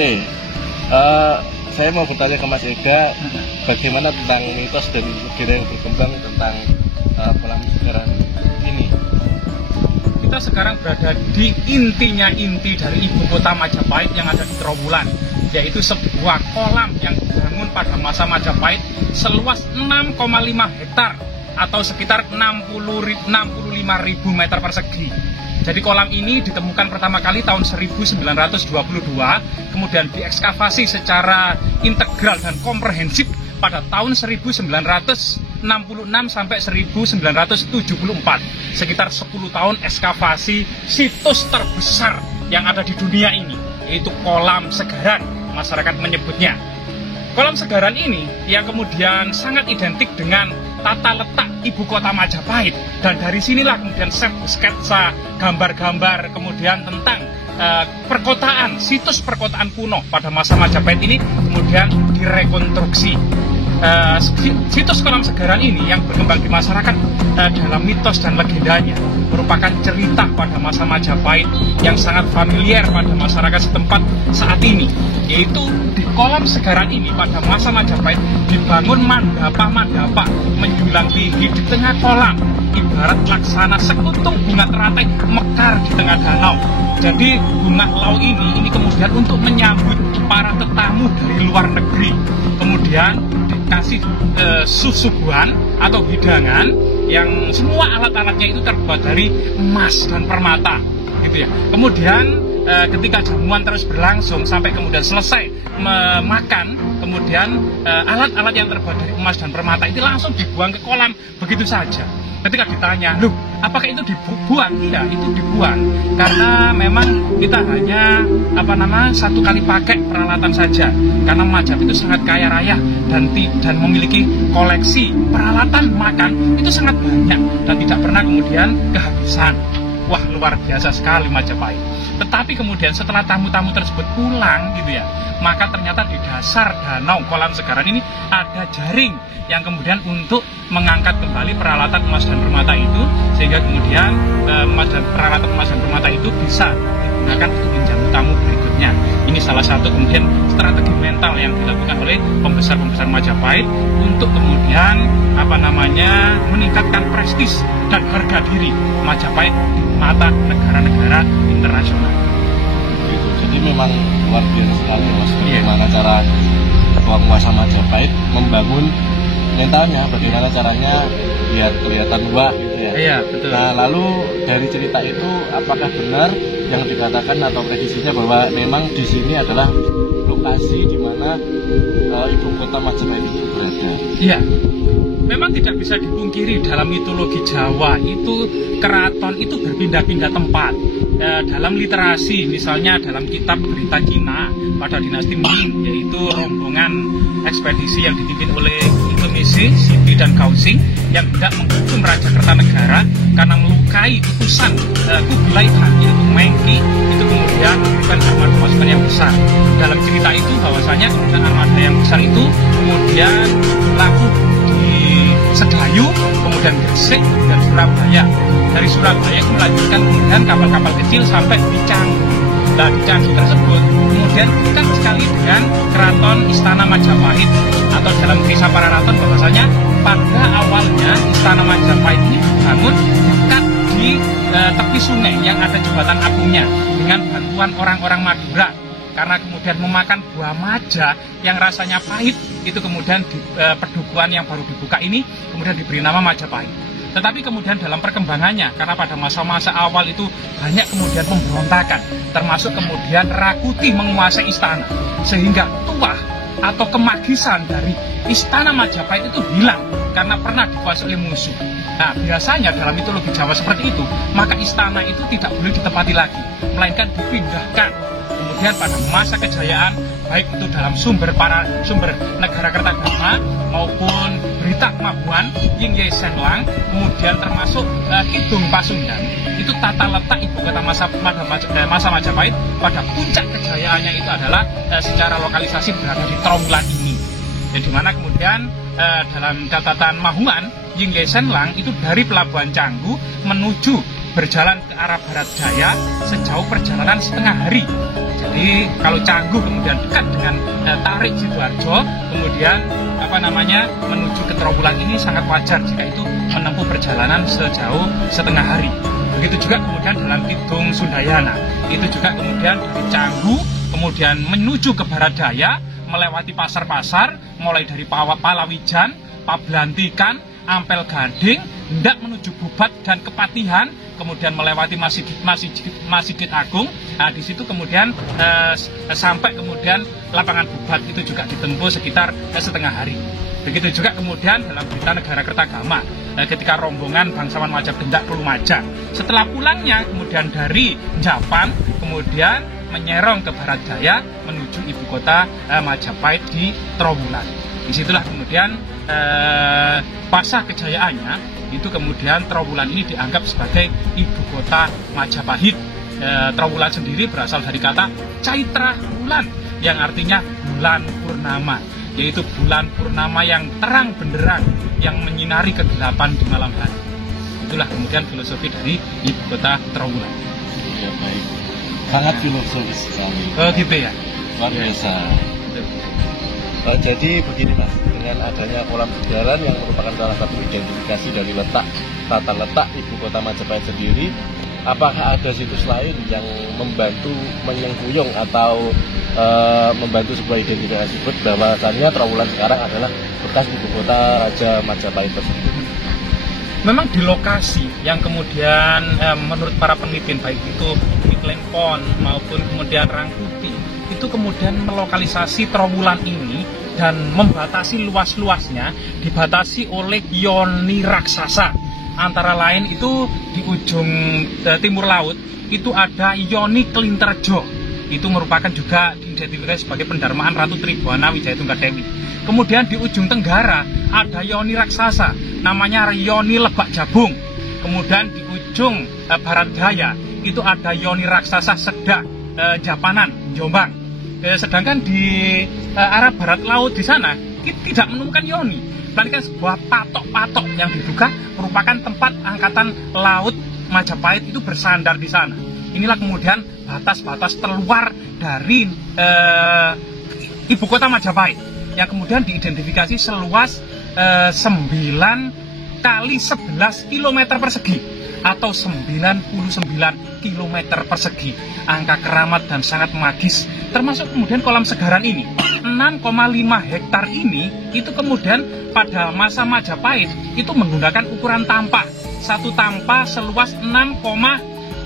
Oke, saya mau bertanya ke Mas Ega, bagaimana tentang mitos dan legenda yang berkembang tentang kolam segaran ini? Kita sekarang berada di inti dari ibu kota Majapahit yang ada di Trowulan, yaitu sebuah kolam yang dibangun pada masa Majapahit seluas 6,5 hektar atau sekitar 65.000 meter persegi. Jadi kolam ini ditemukan pertama kali tahun 1922, kemudian diekskavasi secara integral dan komprehensif pada tahun 1966 sampai 1974, sekitar 10 tahun ekskavasi situs terbesar yang ada di dunia ini, yaitu kolam segaran, masyarakat menyebutnya. Kolam segaran ini yang kemudian sangat identik dengan tata letak ibu kota Majapahit, dan dari sinilah kemudian sketsa, gambar-gambar kemudian tentang perkotaan, situs perkotaan kuno pada masa Majapahit ini kemudian direkonstruksi. Situs kolam segaran ini yang berkembang di masyarakat dalam mitos dan legendanya merupakan cerita pada masa Majapahit yang sangat familiar pada masyarakat setempat saat ini, yaitu di kolam segaran ini pada masa Majapahit dibangun mandapa menjulang tinggi di tengah kolam, ibarat laksana sekutung bunga teratai mekar di tengah danau. Jadi bunga lau ini kemudian untuk menyambut para tetamu dari luar negeri, kemudian dikasih susuguhan atau hidangan yang semua alat-alatnya itu terbuat dari emas dan permata, gitu ya. Kemudian ketika jamuan terus berlangsung sampai kemudian selesai makan, kemudian alat-alat yang terbuat dari emas dan permata itu langsung dibuang ke kolam begitu saja. Ketika ditanya, loh, apakah itu dibuang? Iya, itu dibuang. Karena memang kita hanya satu kali pakai peralatan saja. Karena Majapahit itu sangat kaya raya dan memiliki koleksi peralatan makan itu sangat banyak dan tidak pernah kemudian kehabisan. Wah, luar biasa sekali Majapahit. Tetapi kemudian setelah tamu-tamu tersebut pulang, gitu ya, maka ternyata di dasar danau kolam segaran ini ada jaring yang kemudian untuk mengangkat kembali peralatan emas dan permata itu, sehingga kemudian peralatan emas dan permata itu bisa digunakan untuk menjamu tamu berikutnya. Ini salah satu kemudian strategi mental yang dilakukan oleh pembesar-pembesar Majapahit untuk kemudian meningkatkan prestis dan harga diri Majapahit di mata negara-negara internasional. Jadi memang luar biasa sekali Mas, bagaimana cara penguasa Majapahit membangun mentalnya, bagaimana caranya biar kelihatan wah gitu ya. Iya, betul. Nah, lalu dari cerita itu apakah benar yang dikatakan atau prediksinya bahwa memang di sini adalah lokasi di mana ibu kota Majapahit itu berada? Iya. Memang tidak bisa dipungkiri dalam mitologi Jawa itu keraton itu berpindah-pindah tempat. Dalam literasi, misalnya dalam kitab Berita Cina pada dinasti Ming, yaitu rombongan ekspedisi yang dipimpin oleh Iltumisi, Siti dan Kausing yang hendak menghukum Raja Kertanegara karena melukai utusan Kubilai Khan yaitu Mengki, itu kemudian melakukan armada pasukan yang besar. Dalam cerita itu bahwasanya kemudian armada yang besar itu kemudian berlaku Sedayu, kemudian Gresik, dan Surabaya. Dari Surabaya melanjutkan kemudian kapal-kapal kecil sampai di Canggu. Nah, di Canggu tersebut kemudian dekat sekali dengan keraton Istana Majapahit, atau dalam kisah para raton bahwasanya pada awalnya Istana Majapahit ini dibangun dekat di tepi sungai yang ada jembatan agungnya dengan bantuan orang-orang Madura. Karena kemudian memakan buah maja yang rasanya pahit, itu kemudian di pedukuhan yang baru dibuka ini kemudian diberi nama Majapahit. Tetapi kemudian dalam perkembangannya, karena pada masa-masa awal itu banyak kemudian pemberontakan, termasuk kemudian Rakuti menguasai istana, sehingga tuah atau kemagisan dari Istana Majapahit itu hilang karena pernah dikuasai oleh musuh. Nah, biasanya dalam mitologi Jawa seperti itu, maka istana itu tidak boleh ditempati lagi, melainkan dipindahkan. Kemudian pada masa kejayaan, baik itu dalam sumber negara Kertagama maupun Berita Mabuan, Yingye Senlang, kemudian termasuk Kidung Pasundan, itu tata letak ibu kota masa Majapahit pada puncak kejayaannya itu adalah secara lokalisasi berada di Trowulan ini. Yang dimana kemudian dalam catatan Mahuan, Yingye Senlang itu dari Pelabuhan Canggu menuju berjalan ke arah barat daya sejauh perjalanan setengah hari. Jadi kalau Cangguh kemudian dekat dengan Tarik Sidoarjo, kemudian menuju ke Trowulan ini sangat wajar jika itu menempuh perjalanan sejauh setengah hari. Begitu juga kemudian dalam Kidung Sundayana, itu juga kemudian dari Cangguh kemudian menuju ke barat daya, melewati pasar-pasar mulai dari Palawijan, Pablantikan, Ampel Gading, hendak menuju Bubat dan Kepatihan, kemudian melewati Masjid Agung. Nah, di situ kemudian sampai kemudian lapangan Bubat itu juga ditempuh sekitar setengah hari. Begitu juga kemudian dalam Berita Negara Kertagama, ketika rombongan bangsawan Majapahit ke Lumajang. Setelah pulangnya kemudian dari Japan, kemudian menyerong ke barat daya menuju ibu kota Majapahit di Trowulan. Disitulah kemudian pasca kejayaannya itu kemudian Trowulan ini dianggap sebagai ibu kota Majapahit. Trowulan sendiri berasal dari kata Caitra Wulan yang artinya bulan purnama, yaitu bulan purnama yang terang benderang yang menyinari kegelapan di malam hari. Itulah kemudian filosofi dari ibu kota Trowulan. Ya, baik. Sangat filosofis sekali. Oh gitu ya. Luar biasa. Jadi begini Mas, dengan adanya kolam Budaran yang merupakan salah satu identifikasi dari tata letak ibu kota Majapahit sendiri, apakah ada situs lain yang membantu menyengkuyung atau membantu sebuah identifikasi tersebut bahwasannya Trowulan sekarang adalah bekas ibu kota Raja Majapahit tersebut? Memang di lokasi yang kemudian menurut para peneliti baik itu Klempon maupun kemudian Rangkuti itu kemudian melokalisasi Trowulan ini dan membatasi luas-luasnya dibatasi oleh yoni raksasa. Antara lain itu di ujung timur laut itu ada Yoni Klinterjo, itu merupakan juga diidentifikasi sebagai pendarmaan Ratu Tribhuwana Wijayatunggadewi. Kemudian di ujung tenggara ada Yoni raksasa namanya Yoni Lebak Jabung. Kemudian di ujung barat daya itu ada Yoni raksasa Sedak Japanan Jombang. Sedangkan di arah barat laut di sana kita tidak menemukan Yoni, melainkan sebuah patok-patok yang diduga merupakan tempat angkatan laut Majapahit itu bersandar di sana. Inilah kemudian batas-batas terluar dari ibu kota Majapahit yang kemudian diidentifikasi seluas 9 kali 11 km persegi atau 99 km persegi. Angka keramat dan sangat magis. Termasuk kemudian kolam segaran ini 6,5 hektar ini itu kemudian pada masa Majapahit itu menggunakan ukuran tampah. Satu tampah seluas 6,75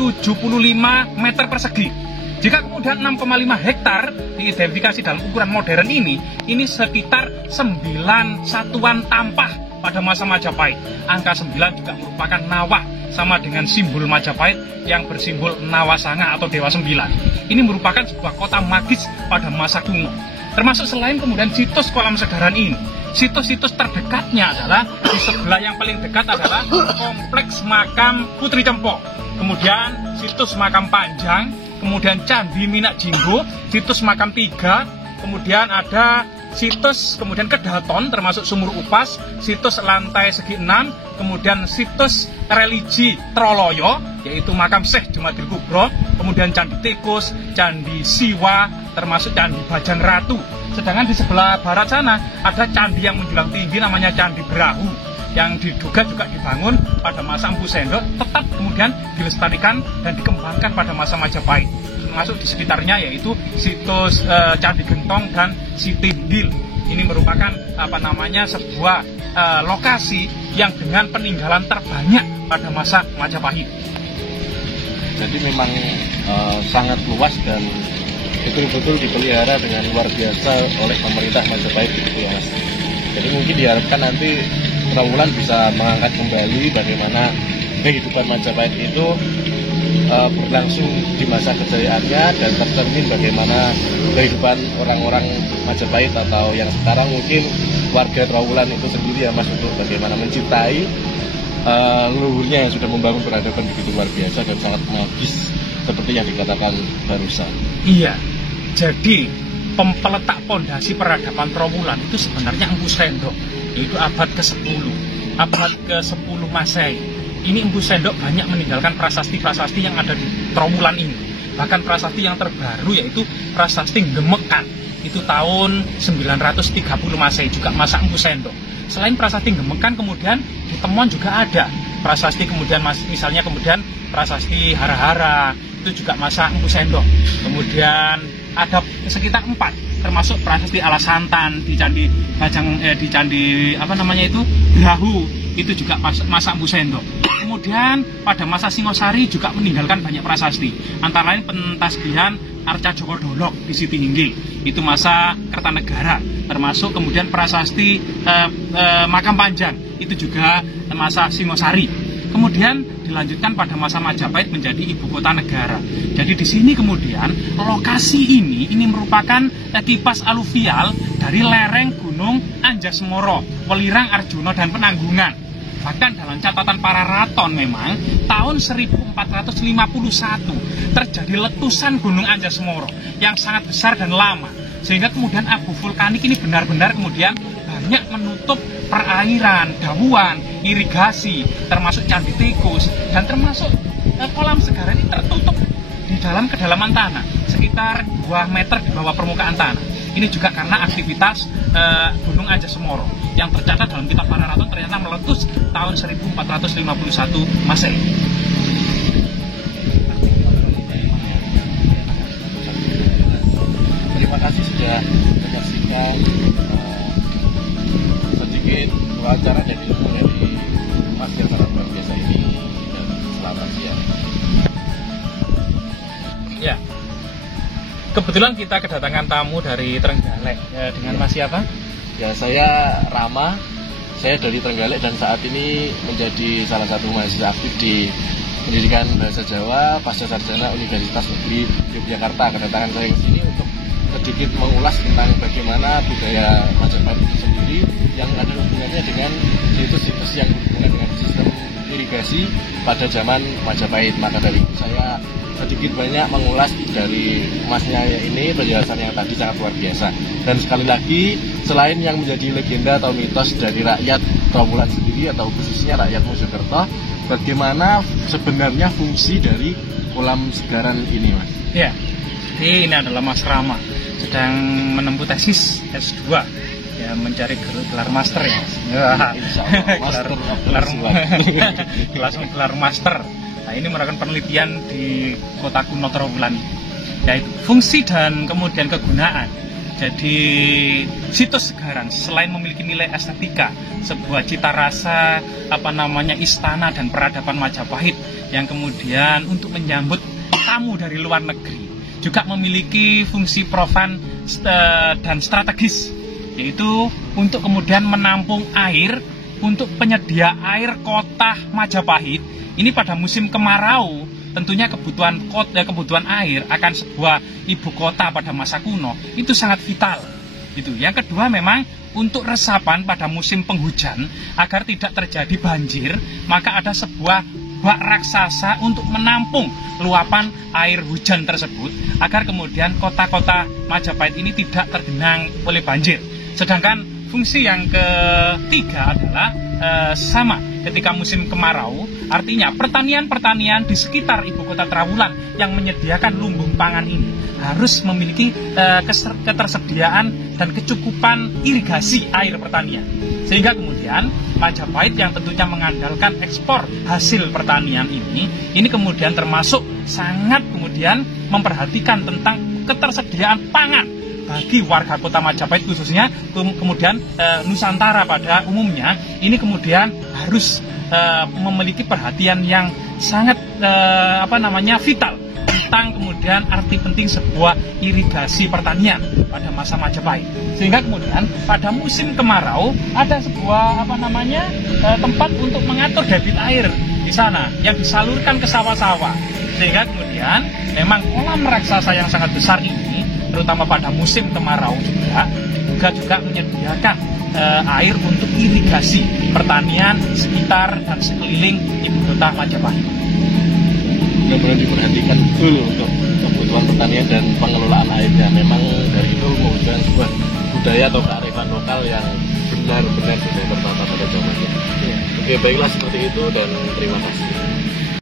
meter persegi. Jika kemudian 6,5 hektar diidentifikasi dalam ukuran modern ini sekitar 9 satuan tampah pada masa Majapahit. Angka 9 juga merupakan nawah, sama dengan simbol Majapahit yang bersimbol Nawasanga atau Dewa 9. Ini merupakan sebuah kota magis pada masa kuno. Termasuk selain kemudian situs kolam segaran ini, situs-situs terdekatnya adalah di sebelah yang paling dekat adalah kompleks makam Putri Cempo, kemudian situs makam Panjang, kemudian Candi Minak Jinggo, situs makam 3, kemudian ada situs kemudian Kedaton termasuk Sumur Upas, situs lantai segi 6, kemudian situs religi Troloyo yaitu makam Syekh Jumadil Kubro, kemudian Candi Tikus, Candi Siwa, termasuk Candi Bajang Ratu. Sedangkan di sebelah barat sana ada candi yang menjulang tinggi namanya Candi Brahu yang diduga juga dibangun pada masa Empu Sendok, tetap kemudian dilestarikan dan dikembangkan pada masa Majapahit. Termasuk di sekitarnya yaitu situs Candi Gentong dan Sitindil. Ini merupakan sebuah lokasi yang dengan peninggalan terbanyak pada masa Majapahit. Jadi memang sangat luas dan betul-betul dipelihara dengan luar biasa oleh pemerintah Majapahit gitu ya Mas. Jadi mungkin diharapkan nanti Trowulan bisa mengangkat kembali bagaimana kehidupan Majapahit itu berlangsung di masa kejayaannya dan tercermin bagaimana kehidupan orang-orang Majapahit atau yang sekarang mungkin warga Trowulan itu sendiri ya Mas, untuk bagaimana mencintai leluhurnya yang sudah membangun peradaban begitu luar biasa dan sangat magis seperti yang dikatakan barusan. Iya, jadi peletak pondasi peradaban Trowulan itu sebenarnya Empu Sendok, yaitu abad ke-10 Masehi. ini Empu Sendok banyak meninggalkan prasasti-prasasti yang ada di Trowulan ini. Bahkan prasasti yang terbaru yaitu prasasti Gemekan. Itu tahun 930 Masehi, juga masa Empu Sendok. Selain prasasti Gemekan, kemudian di Temon juga ada prasasti, kemudian misalnya kemudian prasasti Hara-Hara, itu juga masa Empu Sendok. Kemudian ada sekitar 4, termasuk prasasti Alasantan di Candi Bajang, di Candi apa namanya itu Brahu, itu juga masa Empu Sendok. Kemudian pada masa Singosari juga meninggalkan banyak prasasti, antara lain pentasbihan Arca Joko Dolok di Sitinggih, itu masa Kertanegara, termasuk kemudian prasasti Makam Panjang, itu juga masa Singosari. Kemudian dilanjutkan pada masa Majapahit menjadi ibu kota negara. Jadi di sini kemudian lokasi ini merupakan kipas aluvial dari lereng Gunung Anjasmara, Welirang, Arjuna, dan Penanggungan. Bahkan dalam catatan para raton memang tahun 1451 terjadi letusan Gunung Anjasmara yang sangat besar dan lama, sehingga kemudian abu vulkanik ini benar-benar kemudian banyak menutup perairan, dawuan, irigasi, termasuk Candi Tikus, dan termasuk kolam Segara ini tertutup di dalam kedalaman tanah sekitar 2 meter di bawah permukaan tanah. Ini juga karena aktivitas Gunung Anjasmara yang tercatat dalam kitab para raton ternyata meletus tahun 1451 Masehi. Terima kasih sudah menyaksikan sedikit wawancara dari Mas yang sangat luar biasa ini, dan selamat siang. Ya, kebetulan kita kedatangan tamu dari Trenggalek, dengan Mas siapa? Ya, saya Rama, saya dari Trenggalek dan saat ini menjadi salah satu mahasiswa aktif di Pendidikan Bahasa Jawa Pasca Sarjana Universitas Negeri Yogyakarta. Kedatangan saya ke sini untuk sedikit mengulas tentang bagaimana budaya Majapahit itu sendiri yang ada hubungannya dengan situs-situs yang berhubungan dengan sistem irigasi pada zaman Majapahit. Maka dari itu saya sedikit banyak mengulas dari masnya ini, penjelasan yang tadi sangat luar biasa. Dan sekali lagi, selain yang menjadi legenda atau mitos dari rakyat Trowulan sendiri atau khususnya rakyat Mojokerto, bagaimana sebenarnya fungsi dari kolam segaran ini, Mas? Ya, jadi ini adalah Mas Rama, sedang menempuh tesis S2, ya, mencari gelar master ya. Gelar master. Nah, ini merupakan penelitian di kota kuno Trowulan, yaitu fungsi dan kemudian kegunaan. Jadi situs Segaran selain memiliki nilai estetika, sebuah cita rasa istana dan peradaban Majapahit yang kemudian untuk menyambut tamu dari luar negeri, juga memiliki fungsi profan dan strategis, yaitu untuk kemudian menampung air untuk penyedia air kota Majapahit. Ini pada musim kemarau, tentunya kebutuhan air akan sebuah ibu kota pada masa kuno itu sangat vital. Itu. Yang kedua memang untuk resapan pada musim penghujan agar tidak terjadi banjir, maka ada sebuah bak raksasa untuk menampung luapan air hujan tersebut agar kemudian kota-kota Majapahit ini tidak tergenang oleh banjir. Sedangkan fungsi yang ketiga adalah sama ketika musim kemarau, artinya pertanian-pertanian di sekitar ibu kota Trowulan yang menyediakan lumbung pangan ini harus memiliki ketersediaan dan kecukupan irigasi air pertanian, sehingga kemudian Majapahit yang tentunya mengandalkan ekspor hasil pertanian ini kemudian termasuk sangat kemudian memperhatikan tentang ketersediaan pangan bagi warga kota Majapahit, khususnya kemudian Nusantara pada umumnya. Ini kemudian harus memiliki perhatian yang sangat vital tentang kemudian arti penting sebuah irigasi pertanian pada masa Majapahit, sehingga kemudian pada musim kemarau ada sebuah tempat untuk mengatur debit air di sana yang disalurkan ke sawah-sawah, sehingga kemudian memang kolam raksasa yang sangat besar ini terutama pada musim kemarau juga menyediakan air untuk irigasi pertanian sekitar dan sekeliling ibu kota Majapahit. Benar-benar diperhatikan betul untuk kebutuhan pertanian dan pengelolaan airnya. Memang dari itu mewujudkan sebuah budaya atau kearifan lokal yang benar-benar sudah tertata pada zaman itu. Oke, baiklah seperti itu dan terima kasih.